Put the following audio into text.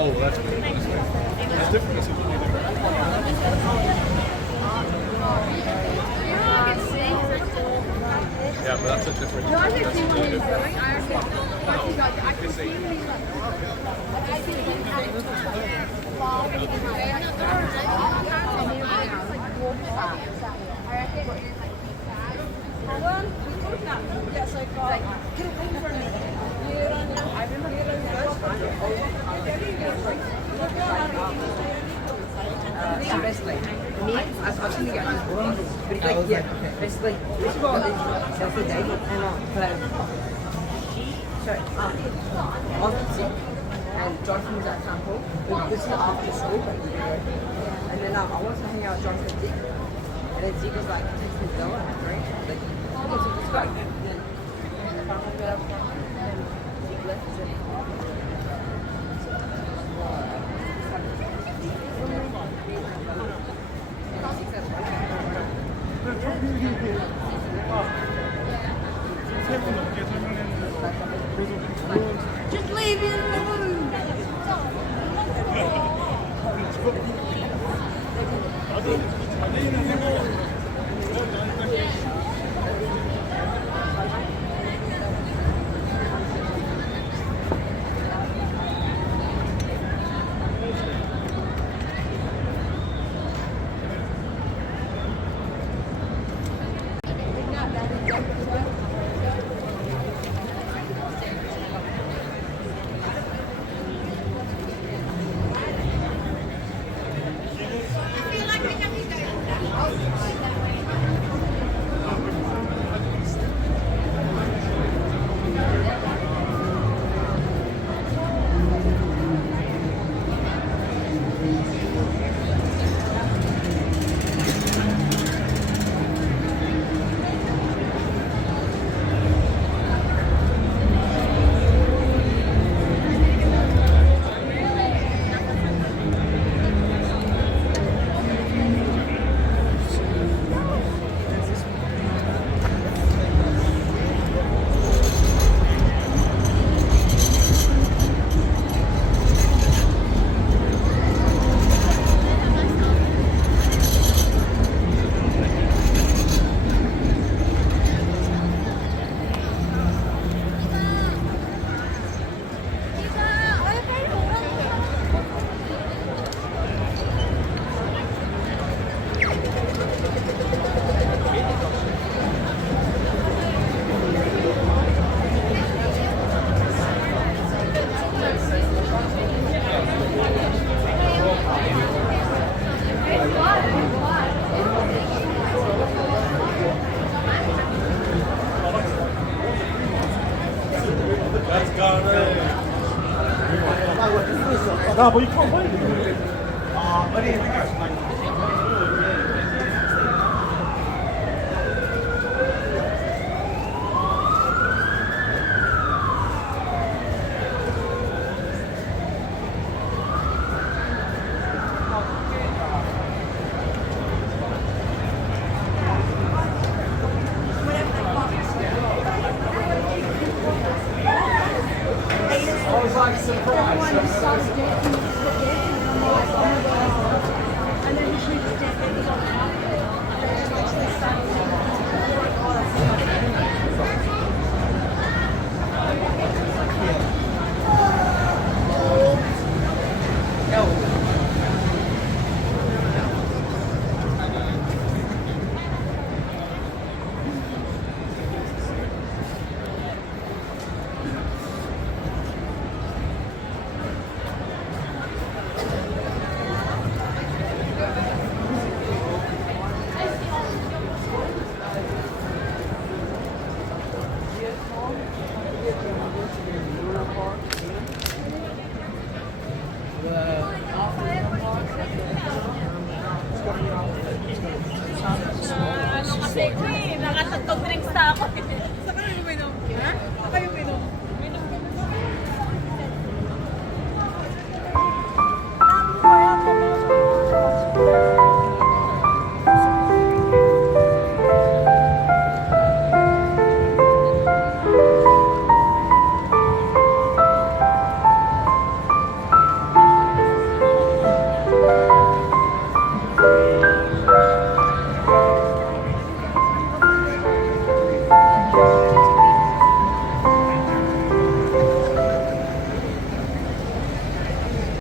Oh, that's good. It's different. That's what we Yeah, but that's a different. No, I That's actually really want to different. I actually see me Basically, me, I've seen the guy just wrong, but it's like, yeah, basically, this is what it's the day, and I was sick, and Jonathan was at Temple, this is after school, and then I wanted to hang out with Jonathan and Dick, and then Dick was like, text me Bella, right? Like, what's this guy? And then I found out, and then Dick left, and then just leave it alone. No, but you can't play it. I didn't think I was playing. I was like surprised. Everyone starts dancing, and I'm like, oh my god. And then he shoots his dance, and he's on top. And then literally starts like, oh, that's so funny. Kasi, nakatagtog drinks na ako.